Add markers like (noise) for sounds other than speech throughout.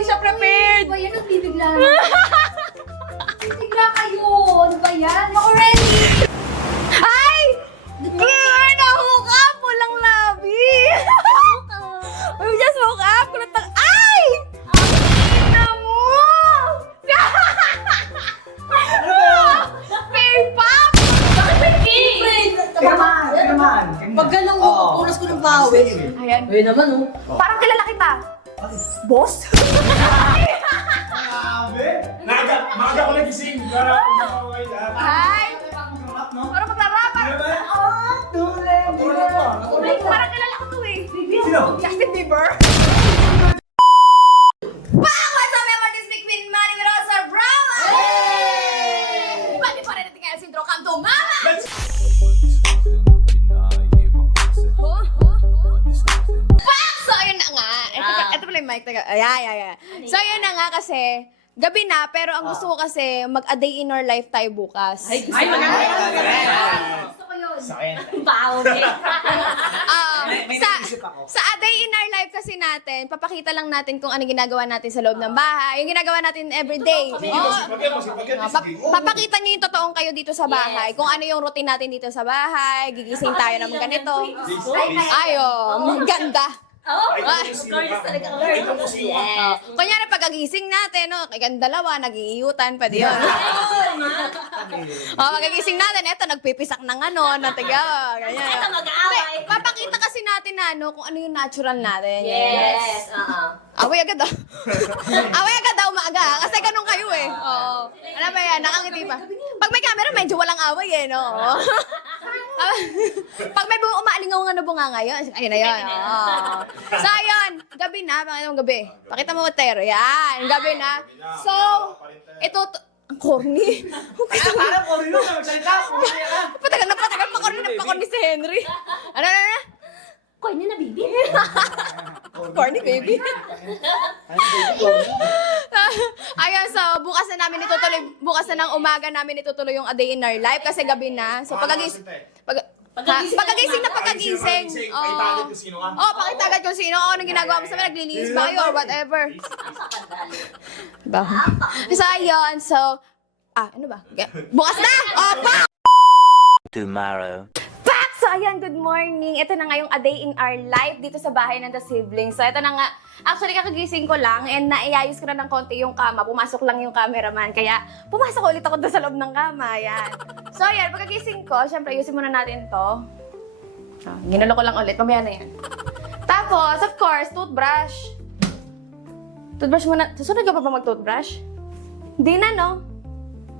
hindi siya prepared. Ano ba yan? Nagbibigla na. Bibigla kayo. Ano ba yan? Ako ready. Ay! Girl, na-hook up! Walang labi! We just woke up! Kulat ng... Ay! Ina mo! (laughs) Fair pop! Pag ganun mo, punas ko ng bawi. Ayan. Ayun naman, oh. Parang kilala Boss? Maaga, maaga ko nagising para kumaway lahat. Hi! no? Parang maglarapan. Natulog ko. Parang kilala ko to eh. Sino? Justin Bieber? Nga kasi, gabi na, pero ang gusto ko kasi, mag-a day in our life tayo bukas. Ay, maganda. Gusto ko yun. (laughs) (laughs) Ah, May- may sa, naisip ako. sa A Day in Our Life kasi natin, papakita lang natin kung ano ginagawa natin sa loob ng bahay, yung ginagawa natin everyday. Sige, Oo. masipag yan, masipag yan. Ah, pa- Sige. papakita niyo yung totoong kayo dito sa bahay. Kung ano yung routine natin dito sa bahay, gigising tayo ng ganito. Ayo, ganda. Ay, Ah. ito kung sino ka. Ay, ito kung sino ka. Oh, kunyari pagkagising natin, no, kayong dalawa, nag-iiyutan, pwede yun. (laughs) oh, pagkagising natin, eto, nagpipisak ng ano, ng tiga, ganyan. Eto, mag-aaway. Papakita kasi natin na, ano, kung ano yung natural natin. Yes. Oo. Away agad daw. (laughs) Away agad daw maaga. ah. Kasi ganun kayo eh. Oo. Ano ba yan? Nakangiti pa. Pag may camera, medyo walang away eh, no? (laughs) Pag may buong umaalingaw nga na bunga ngayon, ayun na yun. Oo. So, ayun. Gabi na. Pakita mo gabi. Pakita mo, Tero. Yan. Gabi na. So, ito, to- ang corny. (laughs) Parang rin yun, nagsalita ako. Patagal na patagal pa corny na pa corny si Henry. Ano, ano, ano? Koy na nabibi. (laughs) Corny baby. (laughs) Ayun, so bukas na namin itutuloy, bukas na ng umaga namin itutuloy yung A Day in Our Life kasi gabi na. So pagkagising, pag, Pagkagising pagkagising na pagkagising. Ay, kung sino ka. Oh, pakita agad kung sino, kung anong ginagawa mo sa mga naglilinis ba kayo or whatever. Diba? So ayun, so, ah, ano ba? Bukas na! Opa! tomorrow. Ayan, good morning. Ito na nga yung A Day in Our Life dito sa bahay ng The Siblings. So, ito na nga. Actually, kakagising ko lang and naiayos ko na ng konti yung kama. Pumasok lang yung cameraman. Kaya, pumasok ulit ako doon sa loob ng kama. Ayan. So, ayan, pagkagising ko, syempre, ayusin muna natin to. Ah, ginulo ko lang ulit. Mamaya na yan. Tapos, of course, toothbrush. Toothbrush muna. Susunod ka pa ba mag-toothbrush? Hindi na, no?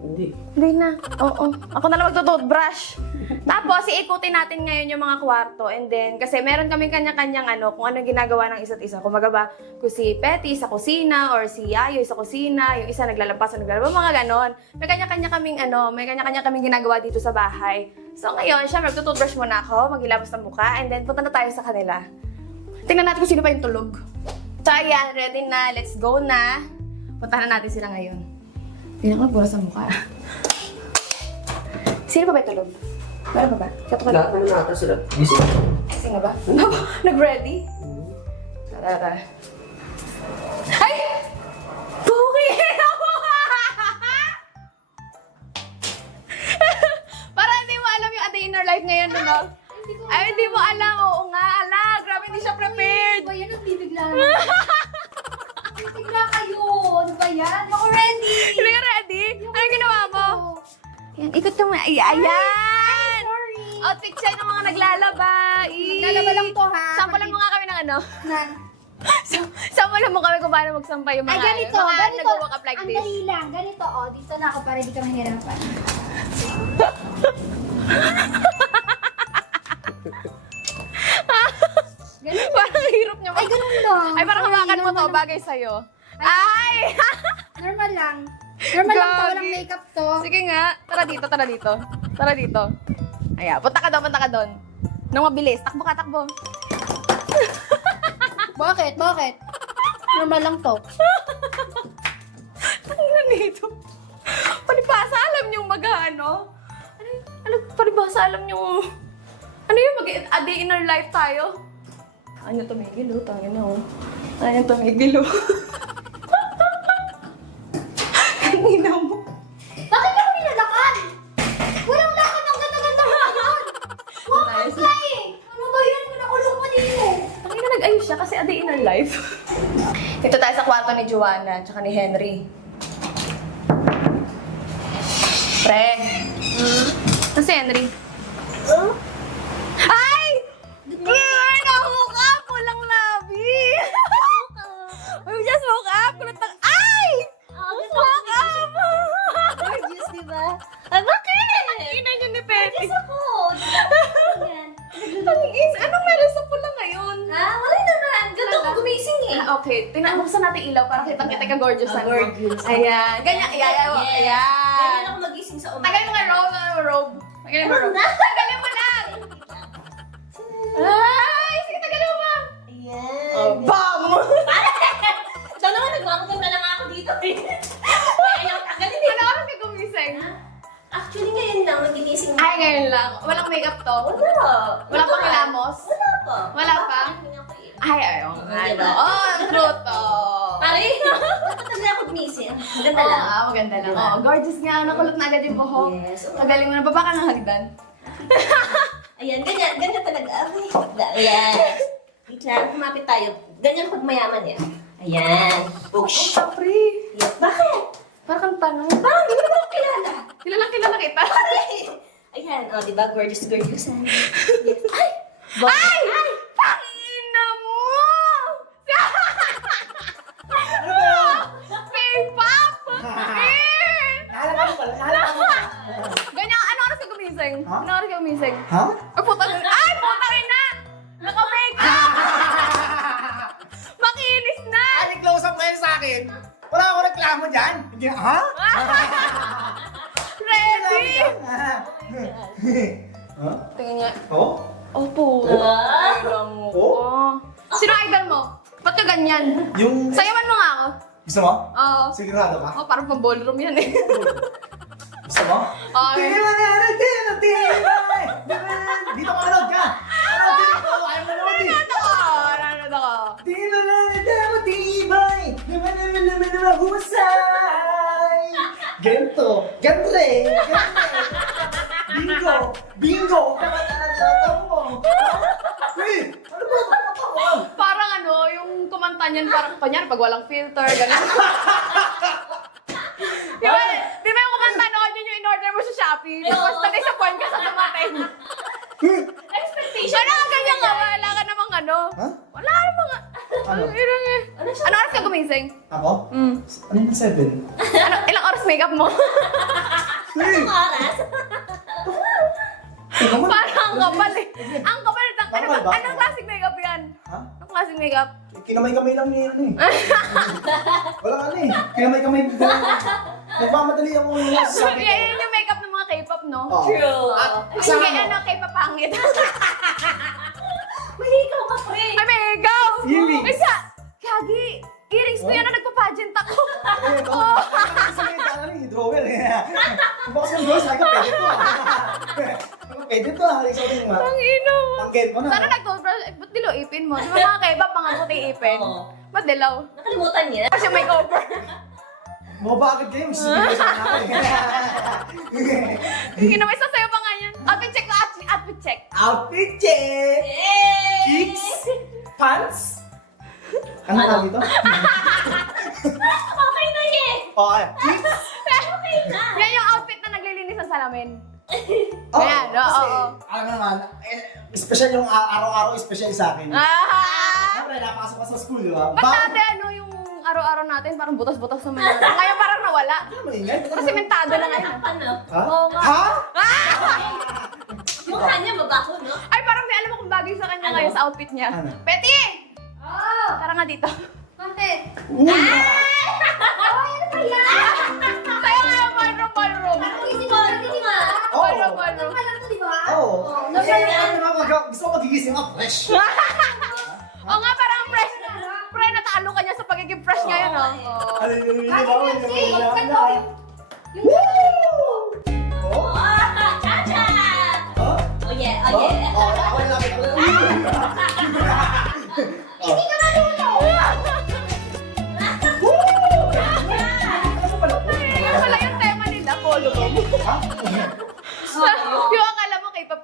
Hindi. Hindi na. Oo. Ako na lang magto-toothbrush. Tapos, iikutin natin ngayon yung mga kwarto. And then, kasi meron kaming kanya-kanyang ano, kung ano ginagawa ng isa't isa. Kung ba, kung si Petty sa kusina, or si Yayo sa kusina, yung isa naglalabas o naglalabas, mga ganon. May kanya-kanya kaming ano, may kanya-kanya kaming ginagawa dito sa bahay. So, ngayon, syempre, magto-toothbrush muna ako, maghilabas ng mukha, and then, punta na tayo sa kanila. Tingnan natin kung sino pa yung tulog. So, ayan, ready na. Let's go na. Puntahan na natin sila ngayon. Pura sa mukha. Sino pa ba tulog? Meron pa ba? Katukan Lahat naman nata sila. Gising. Kasi nga ba? (laughs) Nag-ready? Tara, tara. Ay! Puki! (laughs) Parang hindi mo alam yung Day in Our Life ngayon, ano? Ay, hindi mo alam. Oo nga, ala. Grabe, hindi siya prepared. Ba yan? Nagbibigla na. Bibigla kayo. Ano ba yan? Ako ready. Hindi ka ready? Anong ginawa mo? Yan, ikot ka mo. Ay, ayan! Sorry. Outfit siya ng mga naglalaba. Naglalaba lang to, ha? Sampalan mo nga kami ng ano. Na. Sam- (laughs) Sampalan mo kami kung paano magsampay yung mga, Ay, ganito. mga ganito. nag-walk up like Ang this. dali lang. Ganito, oh. Dito na ako para di ka mahirapan. (laughs) Parang hirap niya. Ay, ganun lang. Ay, parang To. normal lang. Bagay sa'yo. Ay! (laughs) Normal lang. Normal lang to. Gagi. Walang makeup to. Sige nga. Tara dito, tara dito. Tara dito. Ayan, punta ka doon, punta ka doon. Nang mabilis. Takbo ka, takbo. (laughs) Bakit? Bakit? Normal lang to. Tanginan nito. Palibasa, alam niyong mag ano? Ano, palibasa, alam niyong... Ano yung mag a day in our life tayo? Ano tumigil, oh. Ayan, tumigil oh. Kanina mo. Bakit ako nilalakad? Walang lakad ang ganda-ganda mo yun. Wakas na eh. Ano ba yun? Nakulong pa dito. Kanina nag-ayos siya kasi adain ang life. Dito tayo sa kwarto ni Joanna tsaka ni Henry. Pre. Mm. Kasi Henry. Huh? Ayan. Ganyan. Maganda Oo, lang. ah, maganda lang. Diba? Oh, gorgeous nga. Nakulot na agad yung buhok. Yes. Tagaling mo na. Baba ka ng hagdan. (laughs) Ayan, ganyan, ganyan talaga. Okay. Ayan. Wait lang, kumapit tayo. Ganyan pag mayaman yan. Ayan. Push. Oh, pre. Yes. Bakit? Parang kang tanong. Parang hindi mo ako kilala. Kilala kilala kita. Ayan, o, oh, di ba? Gorgeous, gorgeous. Yes. Ay! Ay! Sigurado ka? Oh, parang pang ballroom yan eh. (laughs) Gusto mo? Ay. Di ba na, ba, di ba, di ba, Dito ka manood ka! Manood dito! Ayaw manood eh! Ano ako? Ano ako? Di ba na, di ba, tibay! Di ba naman naman naman husay! Eh! Eh! Bingo! Bingo! Tama-tama mo! Uy! Ano ba? Tumatawa? Parang ano, yung kumanta niyan, parang kanyar, pag walang filter, gano'n. (laughs) di ba, di ba yung kumanta noon yun yung in-order mo sa Shopee? Tapos na-disappoint ka sa dumating. (laughs) Expectation. Ano ka ganyan nga? Wala ka namang ano. Ha? Wala ka namang Ano? Ano? Ano, Ano ano oras ka gumising? Ako? Mm. Ano yung seven? Ano, ilang oras makeup mo? Anong oras? Parang ang kapal eh. Ang kapal ng, ano? Anong klaseng makeup yan? Ha? Anong klaseng makeup? Kinamay-kamay lang niya ano eh. (laughs) Walang ano eh. Kinamay-kamay. Nagmamadali ako yung (laughs) sabi ko. Yan yun yung makeup ng mga K-pop, no? Oo. True. At Ay, isang Sige, ano, K-pop pangit. (laughs) Mahikaw ka, pre. Ay, may ikaw! Isa! Kagi! Earrings mo yan na nagpa-pageant ako. Eh, ito. Kasi may ano ni drawer eh. Bakas ng sabi ko, pwede to ah. Pwede to ah. Sabi ko nga. Ang ino mo. Tanggen mo na. Sana eh, ba't dilaw ipin mo? Di ba mga K-pop, mga puti ipin? Oo. Ba't dilaw? Nakalimutan niya. Kasi may cover. Mga bakit kayo? Mas hindi ko eh. Naman isa sa'yo pa nga yan. Outfit check ko, outfit, check. Outfit check! Yay! Kicks! Pants! Ano tawag ito? (laughs) Okay na eh. Oh, ay. Kicks! Okay na. Yan yung outfit na naglilinis ng salamin. Oh, (laughs) Ayan, oo, kasi, oo. alam mo naman, eh, special yung a- araw-araw, special sa akin. Ah! Siyempre, napasok ka sa school, di ba? Ba't Bakit? dati ano yung araw-araw natin parang butas-butas naman yun? Ngayon parang nawala. Ano maingay? Kasi mentado na ngayon. Ano? Ha? Oo nga. Ha? Mukha niya mabaho, no? Ay, parang may alam mo kung bagay sa kanya Ano? ngayon sa outfit niya. Ano? Betty! Oh! Tara nga dito. Content! Uy! Sa'yo nga yung ballroom, ballroom. Gising mo! Gising mo! Oo. Ballroom, ballroom. Alam ko, di ba? Oo. Oo. Kasi ano naman, mag- gusto ko magigising ako fresh. (laughs) Oo nga, parang fresh. Pre, natalo ka niya sa pagiging fresh ngayon, oh. Ano yung hindi Ano ba? yan, Hindi sis? ba? Yung...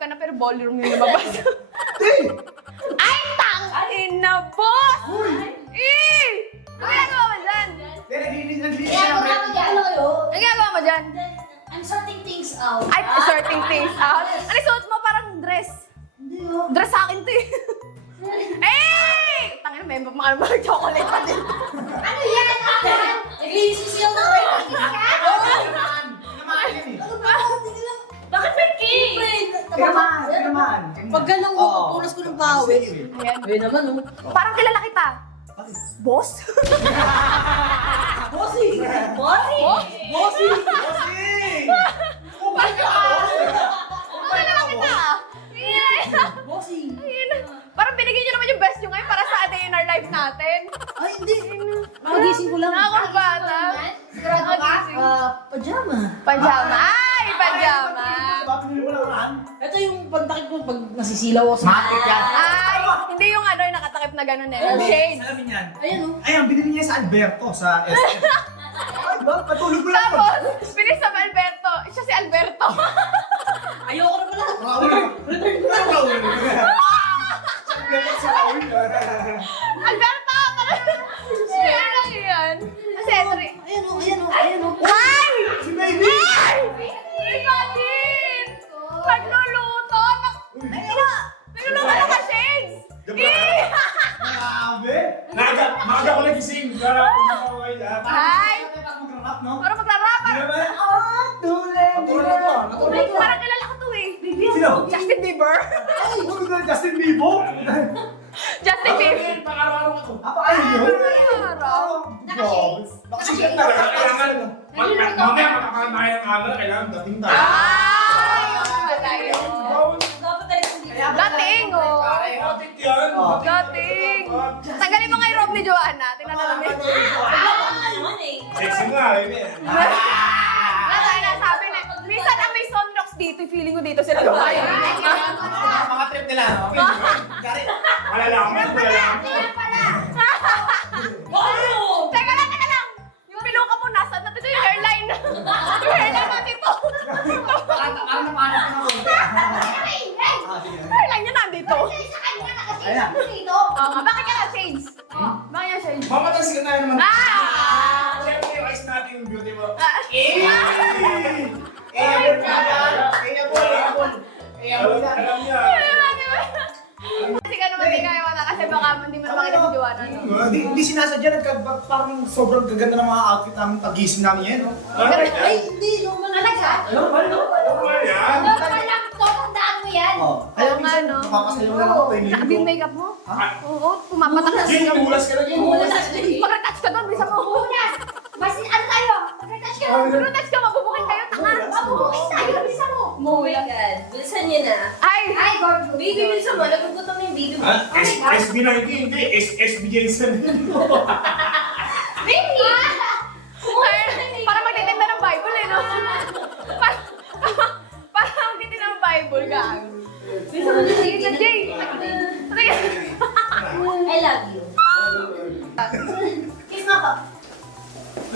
ka na pero ballroom yung lumabas. Hey! (laughs) Ay, tang! Ina, boss! Eh! Ano ginagawa mo dyan? Pero naglinis, naglinis mo dyan? I'm sorting things out. Ay, Ah, sorting things out. Yes. Ano suot mo? Parang dress. Hindi. Oh. Dress sa akin to eh. (laughs) Eh! Tangin na, may mga mga chocolate pa dito. Ano yan? Ako yan! Naglinis yung. Pag ganun Oo. pupunas ko ng pawis. Ayan. Ayun naman, oh. Parang kilala kita. Boss? Bossy! Bossy! Bossy! Bossing! Kilala kita. Ayan. Bossy! Ayan. Parang binigyan niyo naman yung best nyo ngayon para sa a day in our life natin. Ay, hindi. Magising ko lang. Nakakong bata. Sigurado ka? Ah, pajama. Pajama. Ay, pajama. Bakit hindi mo lang Ito yung pantakip ko pag nasisilaw ako sa... Matik yan. Ay, hindi yung ano, yung nakatakip na gano'n eh. Yung shades. Salamin yan. Ayan, oh. Ayan, binili niya sa Alberto sa SM. (laughs) Ay, ba? Patulog ko lang. Tapos, pinis sa Alberto. Siya si Alberto. (laughs) Ayoko na pala. Return ko. (laughs) Alberto sa Raul. Alberto! Maaga, maaga ko nagising. Para kumakawa lahat. Ay! Mag-rap, no? Parang Parang? Ah, na ah. Natulog na to. parang kilala ko to eh. Sino? Justin Bieber. Ay? Justin Bieber? (laughs) Justin Bieber. Pang-araw-araw ko to. Apa kayo yun? Araw. Naka-shades? Bakit talaga? Kailangan, mamaya makakain tayo ng camera, kailangan dating tayo. Ay! yung pala yun. Hindi. Dating, oh. Dating. Oh. Dating. Tanggalin mo nga yung robe ni Joanna. Tingnan. Ah, naman eh. Sexy nga, yun eh. Wala na, sabi na. Minsan ang may sunrocks dito, feeling ko dito sila lumayo. Mga trip nila, no? Gary, Malalaman, malalaman. Wow! Teka lang, teka lang. Yung piluka mo, nasa na yung hairline. yung hairline natin to. parang napanap ko na! Ah, hairline niya nandito. Sa kanya Ayan. dito. Ah, bakit ka na shades? Bakit shades? Mamatas ka tayo naman. Ah! Siyempre yung eyes natin yung beauty mo. Ah! Eh, abol ka. Eh, abol, eh, abol. Eh, abol yan. alam niya. Kasi ka naman di kaya wala kasi baka hindi mo na? Hindi, hindi sinasadya, nagka, parang sobrang gaganda ng mga outfit namin pagising namin yan, no? Ay, hindi. Normal na Talaga? Ano ba, no? Normal yan. Normal lang yan. Oh, kaya Oo nga, minsan, no? napapasayaw lang ako, eh, Naka nilito. makeup mo? Ah, Oo, pumapatak na Jing, nagulas ka lang yun. Pagka-touch ka doon, bisa mo. Unas! Basta ano tayo? Magka-touch ka. Pero touch ka, mabubukin kayo, tanga. Mabubukin tayo. Bisa mo. Oh my God. Bilisan niyo na. Ay! Ay, gorgeous. Baby, bilisan mo. Nagugutom yung baby mo. Ah, S- SB19, hindi. S- SB Jensen. (laughs)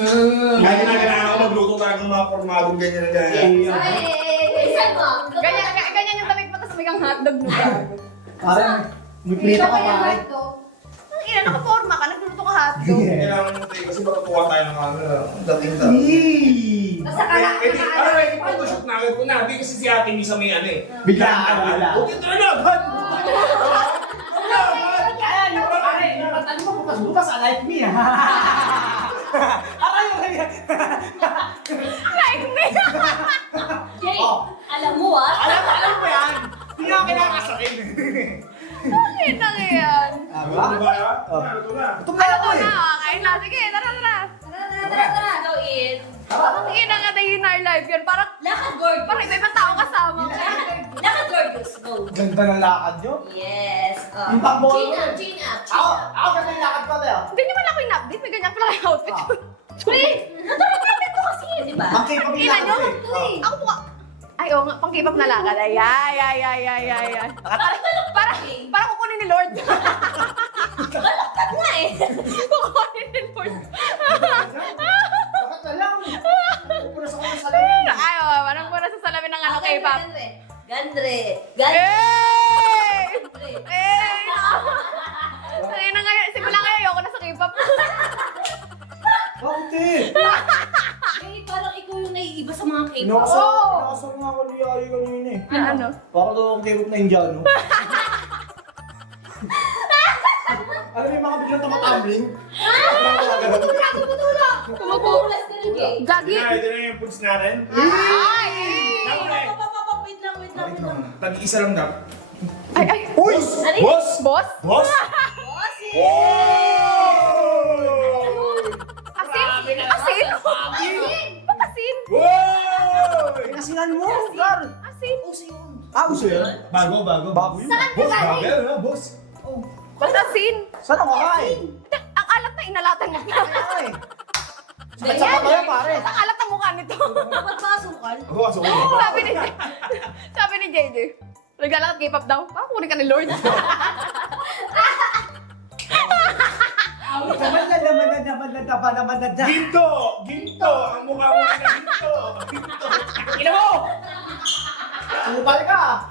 Kaya ginagawa ako magluto tayo ng mga formadong ganyan na ganyan. Bilisan mo. Ganyan, ganyan, ganyan yung damit mo, tapos may kang hotdog no gago. Parang, may plito ka pa, eh. Ang ina, nakaporma ka, nagluluto ka hotdog. Kailangan mo tayo kasi baka tuwa tayo ng camera. Ang dating tayo. Eee! Basta ka. Eh, di, ano na, yung photoshoot na agad ko na. Di kasi si ate Misa may ano eh. Biglaan, wala. Okay, tayo na, agad! Kaya yung pare, ano mo bukas bukas, I like me, ha? (laughs) Like me. Jay, Oh. alam mo ah. Alam mo, alam mo yan. Hindi ako kinakasakin. Ang ina nga yan. Ano ba yan? Oh. Ano to na? Ito Ano to na, kain na. Sige, tara, tara. Tara, tara, tara, tara. Go in. Ang ina nga day in our life yun. Parang, Lakad, gorgeous. parang iba-ibang tao kasama. Lakad, gorgeous. Go. Ganda ng lakad nyo. Yes. Uh, Yung takbo mo. Chin up, chin up, chin Ako, up. ako ganda yung lakad ko, Leo. Hindi naman ako in-update. May ganyan pala yung outfit ko. Wait, natulog ko kasi, di ba? Ang K-pop yung Ina lakad ko, eh. Oh. Ako po Ay, oo nga. Pang K-pop na lakad. Ay, ay, ay, ay, ay, ay, ay. Para, para, para kukunin ni Lord. Balaktad nga eh. kukunin ni Lord. Bakit na lang? Pupunas ako ng salamin. Ay, oo. Parang muna sa salamin ng ano K-pop. Gandre. Gandre. Gandre. Hey! Hey! (laughs) Ay, na ngayon. Simula ngayon, ayoko na sa K-pop. Bakit eh? (laughs) Eh, parang ikaw yung naiiba Pinakasal, pinakasal nga ako ni Yaya kanina eh. Na ano? Para daw akong kirot na Indiano. Alam mo yung mga biglang tumatumbling? Tumutulas ka rin eh. Gagi! Ito na, ito na yung foods natin. Ay! Siyempre, Papapapap, wait lang, wait lang, wait lang. tag-isa lang daw. Ay, ay! Uy! Boss! Boss? Boss! Bossy! Wow! Pinasinan mo, Gar! Asin? Ah, uso yan? Bago, bago. Bago yun. Boss, grabe na, boss. Ba't asin? Saan ako kakain? Ang alat na inalatan mo. Ay! Sakit sa patayo, pare. Ang alat ang mukha nito. Dapat ba asukal? Ako, aso ko. sabi ni sabi ni JJ. Naglalakad K-pop daw. Baka kunin ka ni Lord. Na, na, na, na, na. Ginto! Ginto! Ang mukha mo na ginto! Upal ka!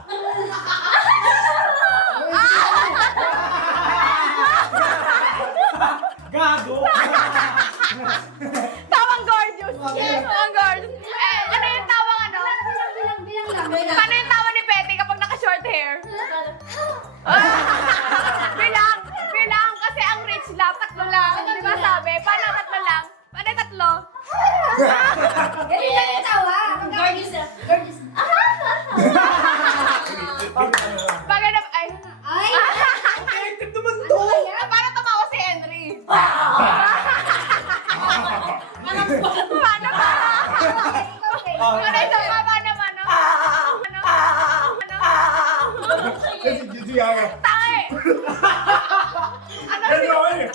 Paano isa pa? Paano ba? Ano? Ano? Ano? Kasi Gigi Yara. Tae! Ano Ano si... eh?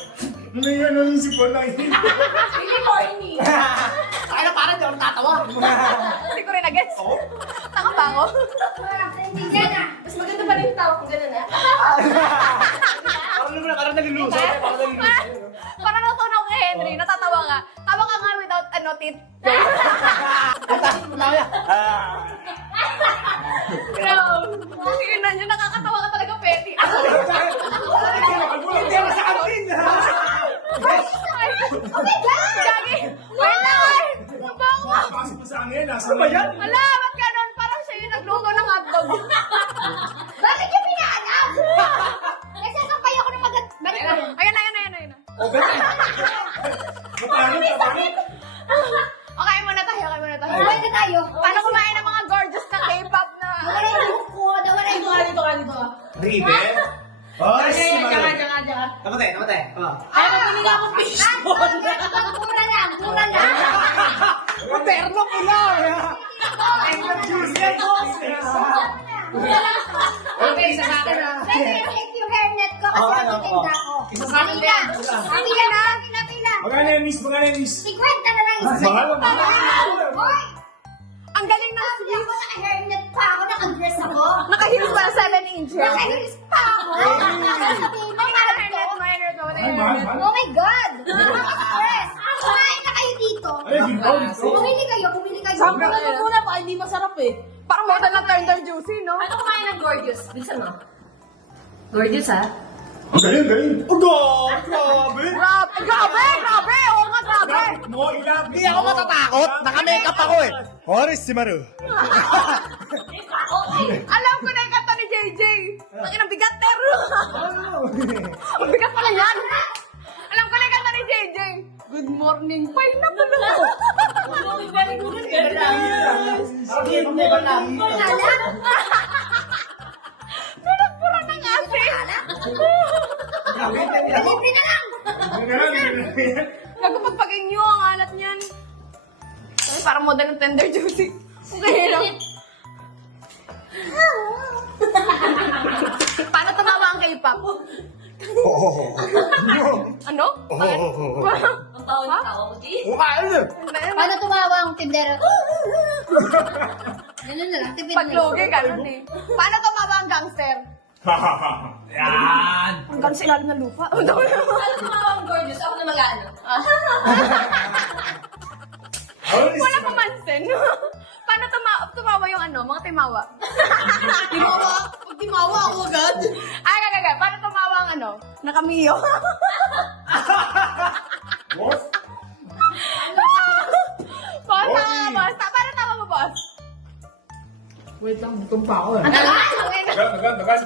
Ano yung ano yung sipon na yun? Really corny. Ay na, parang di ako tatawa. Hindi ko rin na-gets. Tanga ba ako? Hindi na. Mas maganda pa rin yung tawag kung gano'n ah. Parang naman, parang naliluso. Parang naliluso. Parang natutunan ko kay Henry. Natatawa ka. Tawa ka nga without ano, tit. Nasa Ano ba yan? Ang galing na Hindi ako naka-hairnet pa ako. Naka-dress ako. Nakahilis pa 7 inches. Naka-heels pa ako. Mahal hairnet mo, hairnet mo, hairnet mo. Oh my God! Naka-dress. Kumain na kayo dito. Ay, ginto. Bumili kayo, bumili kayo. Sabi ko muna pa, hindi masarap eh. Parang model ng tender juicy, no? Ano kumain ng gorgeous? Bilisan mo. Gorgeous ha? Ang galing, galing. Oh, God, (laughs) grabe. Grabe! Grabe! Grabe! Oo Grabe mo, ilang. Hindi ako matatakot. Naka-makeup ako eh. Horace si Maru. Alam ko na yung kanta ni JJ. Ang inang bigat, pero. Ang (laughs) bigat pala yan. Alam ko na yung kanta ni JJ. Good morning, pineapple. Very good. Very Pinagpura ng asin. Libre na lang. Ang galing, ang galing. Nagpapagpagin nyo ang alat niyan. Ay, parang model ng tender juicy. Okay, no? (laughs) Paano tumawa ang K-pop? ano? Ang tawa ng tawa ko, G. Eh. Paano tumawa ang tindera? (laughs) Ganun na lang, tipid na lang. Paglogi, ganun eh. Paano tumawa ang gangster? Yan. Hanggang sa ilalim ng lupa. Ano? Ano tumawa ang gorgeous? Ako na mag-ano. Wala pamansin. Paano tuma tumawa yung ano, mga timawa? (laughs) timawa? Pag timawa ako agad. Ay, gagaga. Paano tumawa ang ano? Nakamiyo. (laughs) What? (laughs) boss, tama, boss. Ta- Paano tama mo, boss? wait lang, gutom pa ako eh. Ang tagal! Tagal, tagal, tagal.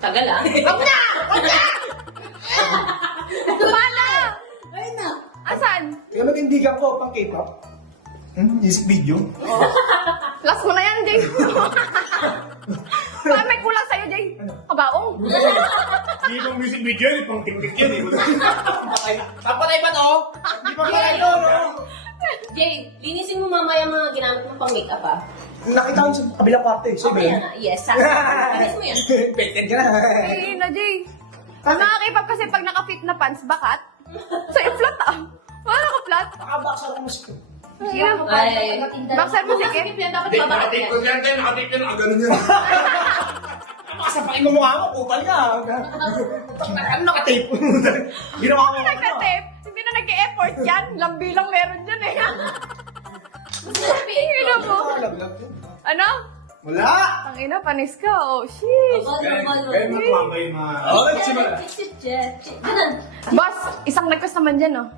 Tagal ah. (laughs) Tumala! Ayun na. Asan? Kaya mag-indigan ko, pang K-pop. Hmm, music video. Last mo na yan, Jay. Parang may kulang sa'yo, Jay. Kabaong. Hindi pang music video yun, pang tik-tik yun. eh. Ay, papatay ba to? Hindi pa pala no? Jay, linisin mo mamaya mga ginamit mo pang makeup ah. Nakita ko sa kabilang parte. So, Okay yan ah. Yes, sakto. Linis mo yan. Baited ka na. Ay, na, Jay. Pag nakakipap kasi pag nakafit na pants, bakat. (laughs) Sa'yo flat ah. Wala naka-flat. Nakabaksa ako mas Sige na. Ay. Boxer mo, sige. Yan, dapat Hindi, babakit nakatik yan. ko yan, tayo, nakatik yan, ang ganun yan. Makasapakin (laughs) mo mukha mo, kupal ka. Ano nakatape? (laughs) Ginawa mo. Hindi nagka-tape. Hindi na nag-e-effort yan. Lambi lang meron dyan eh. Ang ina mo. Ano? Wala! Ang ina, panis ka. Oh, sheesh. Kaya matwangay mga... Okay, simula. Ganun. Boss, isang request naman dyan, oh.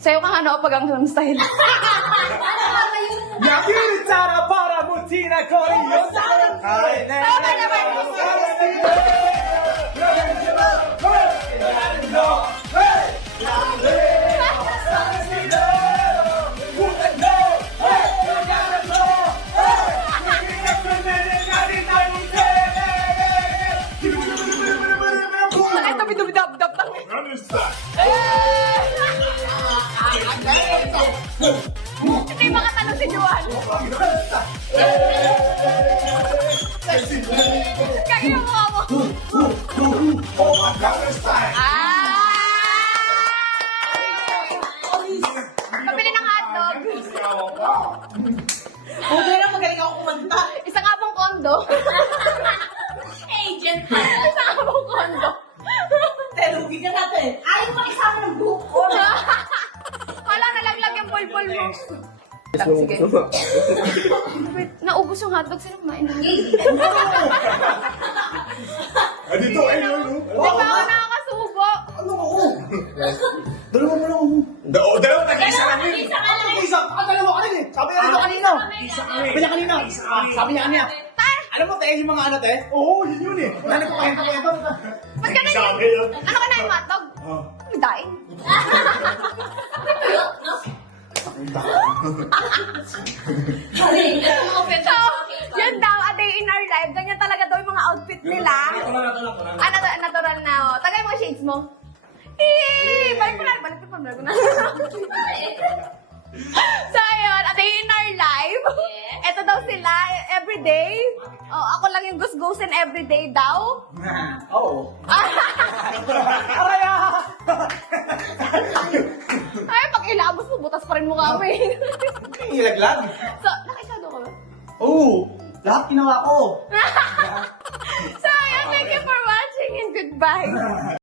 Sa'yo kang ano, pag ang Gangnam style. Yakirit sana para butina ko rin yun. Ay, na, na, Style. Hindi makatanong si Juan. Kaya yung mukha mo. Ganun style. Ah! Pabili ng hotdog. Lang, magaling ako kumanta. Isa nga pong kondo. Agent pa. Isa nga pong kondo. Ka natin. Ayaw pa isama ng buko. (laughs) Wala, nalaglag yung bulbul mo. Sige. Naubos yung hotdog. Sino kumain ng (laughs) Ah, dito, ayun, ayun. Di ba ako nakakasubo? Ano ako? Dalawa mo lang ako. Da- oh, dalawa, tag-isa kami. Isa ka lang. Isa, baka dalawa ka eh. Sabi niya dito kanina. Sabi niya kanina. Ah, Sabi niya kanina. Alam mo, te, yung mga ano, te? Oo, yun yun eh. Wala na kumain ka kwento. Ba't ganun Isa yun? Ano ka na yung hotdog? Ah. Ang daing. Mga pwede. So, yun daw, a day in our life. Ganyan talaga daw yung mga outfit nila. Ito. Ah, nat- natural na. Oh. Tagay mo yung shades mo. Eh, balik ko na, balik ko na, balik ko na. so, ayun, a day in our life. Ito daw sila, everyday. Oh, ako lang yung gusgusin everyday daw. (laughs) Oo. Aray ah! (laughs) Ay, pag ilabos mo, butas pa rin mukha mo eh. Ilaglag. so, nakisado ka ba? Oo. Lahat ginawa ko. (laughs) So, ayun, thank you for watching and goodbye.